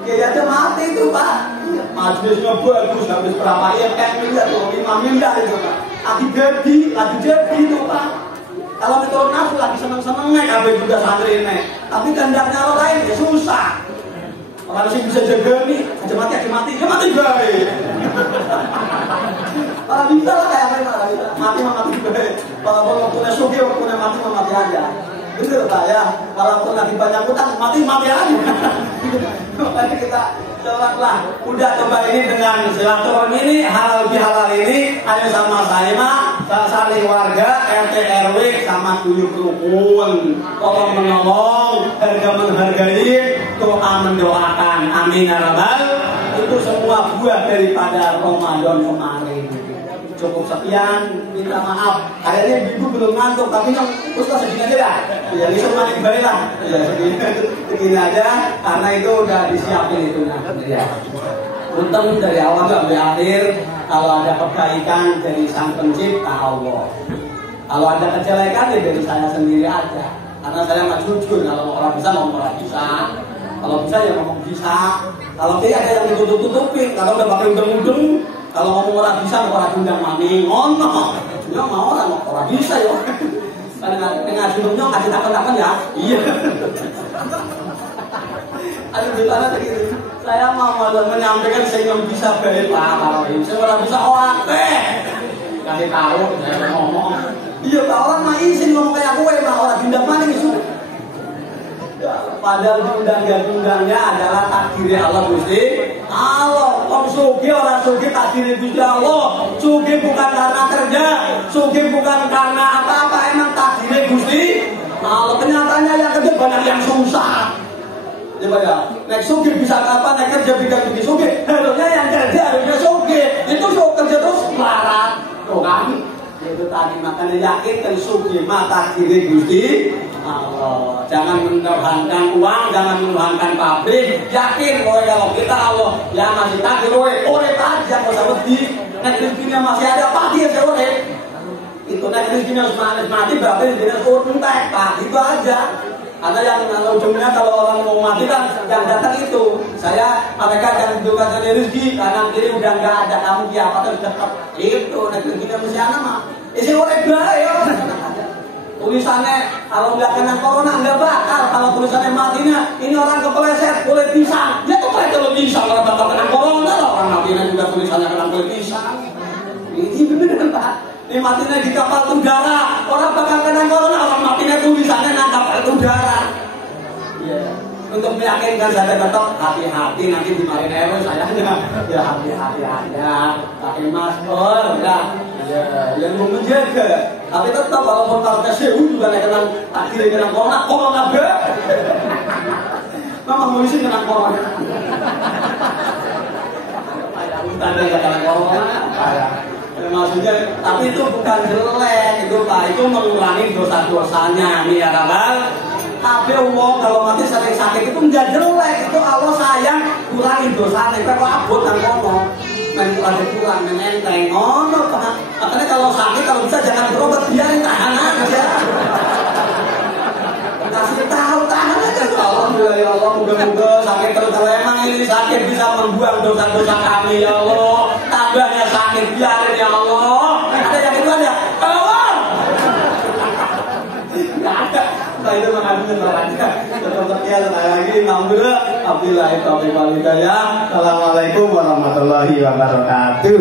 Dia aja mati itu Pak. Majelisnya bagus, habis berapa ya miliar tuh, 5 miliar itu Pak. Lagi jadi itu Pak. Kalau menurut nafsu lagi seneng-senengnya kabeh juga santri ini. Tapi kehendaknya orang lain ya susah. Orang sih bisa jaga nih, aja mati, ya mati baik. Malah bisa lah kayak apa mati baik. Walaupun waktunya sugi, waktunya mati aja. Bener Pak ya, walaupun lagi banyak utang, mati aja. Makanya kita cobalah, udah coba ini dengan silaturahmi ini, halal bihalal ini, ayo sama saya mah, saling warga, RT RW sama tuyuk rukun, tolong menolong, harga menghargai, doa mendoakan, amin ya rabbal. Itu semua buah daripada Ramadan kemarin. Cukup sekian, minta maaf. Kayaknya ibu belum ngantuk, tapi yang Ustaz segini aja dah. Ya bisa manik baik lah. Ya segini aja, karena itu udah disiapin itu ya. Untung dari awal sampai akhir, kalau ada kebaikan dari Sang Pencipta Allah. Kalau ada kejelekan ya dari saya sendiri aja. Karena saya nggak jujur, kalau orang bisa ngomong orang bisa. Kalau bisa ya ngomong bisa. Kalau tidak ada yang ditutup-tutupin, kalau udah pakai udeng-udeng. Kalau ngomong orang bisa, orang undang mami ngono. Ya mau orang bisa ya. Dengan sebelumnya kasih takon-takon ya. Iya. Aduh gimana begitu? Saya mau menyampaikan saya yang bisa baik Pak. Saya orang bisa orang teh. Kasih tahu saya ngomong. Iya Pak orang mah izin ngomong kayak gue mah orang undang maning isu. Padahal diundang-undangnya adalah takdir Allah Gusti Allah. Wong sugih orang sugih takdir Gusti Allah. Sugih bukan karena kerja, sugih bukan karena apa-apa, emang takdir Gusti Allah. Kenyataannya yang kerja banyak yang susah. Coba ya, naik sugih bisa kapan, naik kerja bisa bikin sugih. Harusnya yang kerja harusnya sugih. Itu kerja terus melarat. Tuh kan? Itu tadi makanya yakinkan sugih mata kiri Gusti Allah. Jangan menuhankan uang, jangan menuhankan pabrik. Yakin kalau kita Allah yang masih takdir oleh aja nggak usah wedi. Nek rezekinya masih ada pasti ya oleh. Itu nek rezekinya mati berarti dia untek Pak. Itu aja. Ada yang ujungnya kalau orang mau mati kan yang datang itu saya mereka akan tunjukkan dari rezeki kanan kiri udah nggak ada kamu apa terus tetap itu nek rezekinya masih ada mah. Isi oleh ya. Tulisannya kalau nggak kena corona nggak bakal. Kalau tulisannya matinya ini orang kepleset kulit pisang. Dia tuh kayak kalau pisang orang bakal kena corona lah. Orang matinya juga tulisannya kena kulit pisang. Ini bener Pak. Ini matinya di kapal udara. Orang bakal kena corona. Orang matinya tulisannya kena kapal udara. Iya. Untuk meyakinkan saya tetap hati-hati nanti di Marin Aero saya ya hati-hati aja. Pakai masker ya. Ya, yang mau menjaga. Tapi tetap walaupun kalau kesehu juga nggak kenang akhirnya kenang corona be. Memang mau isi kenang corona. Ada tanda nggak kenang corona. Maksudnya, tapi itu bukan jelek, itu Pak, itu mengurangi dosa-dosanya, nih ya kan? Tapi uang kalau mati sering sakit itu nggak jelek, itu Allah sayang kurangi dosanya. Kalau abot dan kono, ada kurang menenteng, makanya kalau sakit kalau bisa jangan berobat, biarin tahan aja. Kasih tahu tahan aja. Alhamdulillah ya Allah, moga-moga sakit terus. Kalau emang ini sakit bisa membuang dosa-dosa kami ya Allah. Tambahnya sakit biarin ya Allah. Ada yang kedua ya, Allah. Nggak ada. Nah itu mengambil orangnya. Tetap sekian sekali lagi. Alhamdulillah. Alhamdulillah itu ya. Assalamualaikum warahmatullahi wabarakatuh.